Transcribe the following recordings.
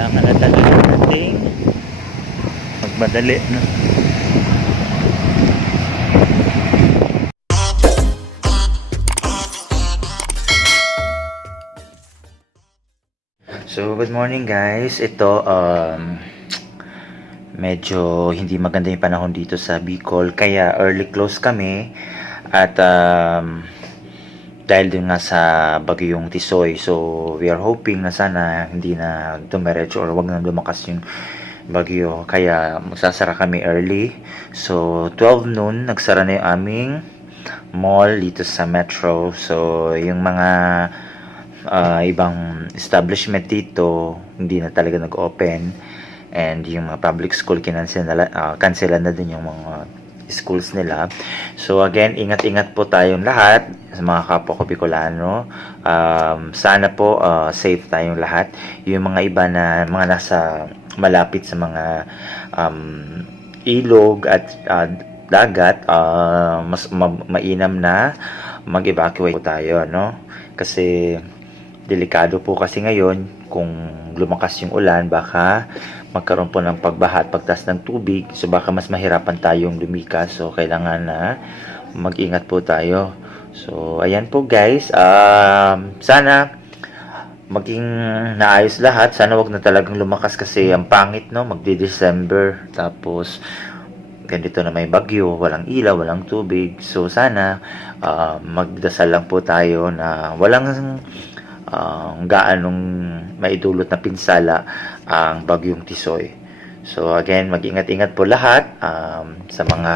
kailangan na talaga nating magmadali, no? So, good morning guys. Ito, medyo hindi maganda yung panahon dito sa Bicol, kaya early close kami. At dahil din nga sa bagyong Tisoy, so we are hoping na sana hindi na dumiretso or wag na lumakas yung bagyo, kaya magsasara kami early. So 12 noon nagsara na yung aming mall dito sa Metro. So yung mga ibang establishment dito hindi na talaga nag-open, and yung mga public school cancel na din yung mga schools nila. So again, ingat-ingat po tayong lahat sa mga kapwa ko Bicolano. Sana po safe tayong lahat. Yung mga iba na mga nasa malapit sa mga ilog at dagat, mas mainam na mag-evacuate po tayo, no? Kasi delikado po kasi ngayon, kung lumakas yung ulan, baka magkaroon po ng pagbaha at pagtaas ng tubig. So baka mas mahirapan tayong lumikas. So kailangan na mag-ingat po tayo. So ayan po guys, sana maging naayos lahat. Sana wag na talagang lumakas kasi ang pangit, no? Magdi-December tapos ganito na may bagyo, walang ilaw, walang tubig. So sana magdasal lang po tayo na walang gaanong maidulot na pinsala ang bagyong Tisoy. So again, mag-ingat-ingat po lahat sa mga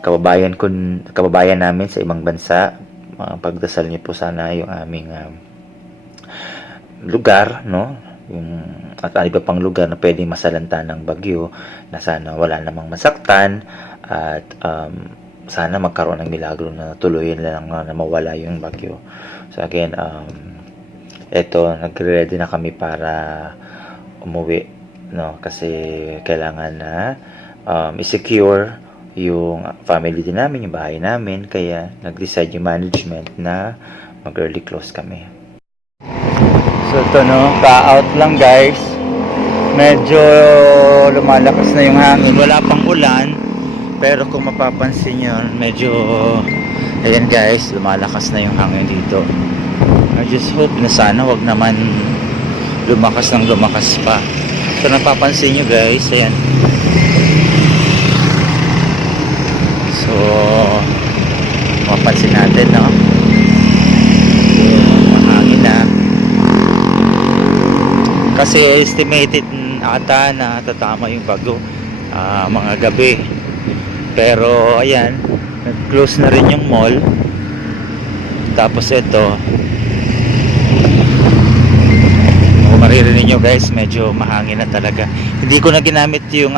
kababayan namin sa ibang bansa. Pagdasal niyo po sana yung aming lugar, no? At iba pang lugar na pwedeng masalanta ng bagyo, na sana wala namang masaktan, at sana magkaroon ng milagro na tuluyan lang na mawala yung bagyo. So again, eto, nagre-ready na kami para umuwi, no? Kasi kailangan na i-secure yung family din namin, yung bahay namin, kaya nag-decide yung management na mag-early close kami. So ito, no, ka-out lang guys. Medyo lumalakas na yung hangin, wala pang ulan, pero kung mapapansin nyo, medyo, ayan guys, lumalakas na yung hangin dito. I just hope na sana wag naman lumakas ng lumakas pa. So napapansin nyo guys, ayan. So mapapansin natin, no? Mahangin na. Kasi estimated ata na tatama yung bagyo mga gabi. Pero ayan, nag-close na rin yung mall. Tapos ito, maririnig nyo guys, medyo mahangin na talaga. Hindi ko ginamit yung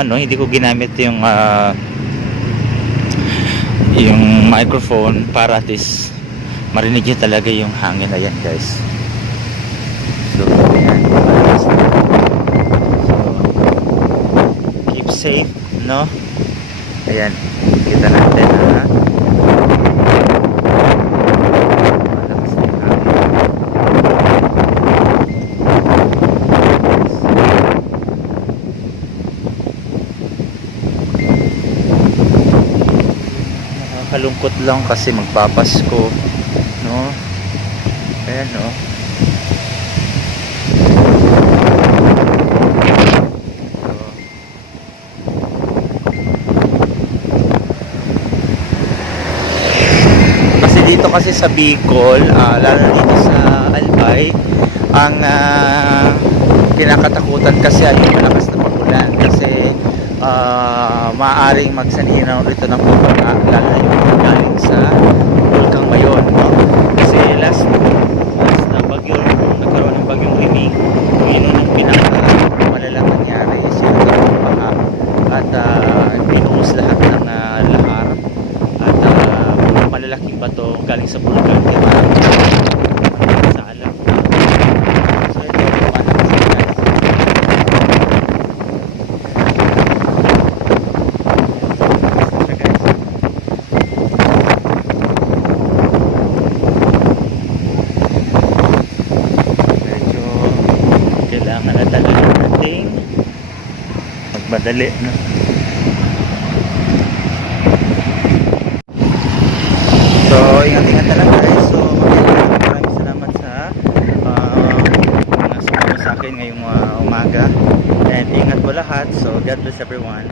microphone para at least marinig nyo talaga yung hangin na yan guys. So ayan, so keep safe, no? Ayan, kita natin, ha? Kalungkot lang kasi magpapasko, no? Ayan, no? Kasi dito kasi sa Bicol, lalo dito sa Albay, ang kinakatakutan kasi ay yung malakas na pag-ulan, kasi maaaring magsaninaw rito ng pagbaha, lalo na yung galing sa Bulkang Mayon, no? Kasi last na bagyo, nagkaroon ng bagyong Remi, yun ang pinakamalalang nangyari, sino ng baha, at binuhos lahat ng lahar, at malalaking bato galing sa Bulkan, kaya sa alam. So ito, kailangan na talaga Madali, no? So, ingat-ingat na lang guys. So, maraming salamat sa mga sumama sa akin ngayong umaga. And ingat po lahat. So, God bless everyone.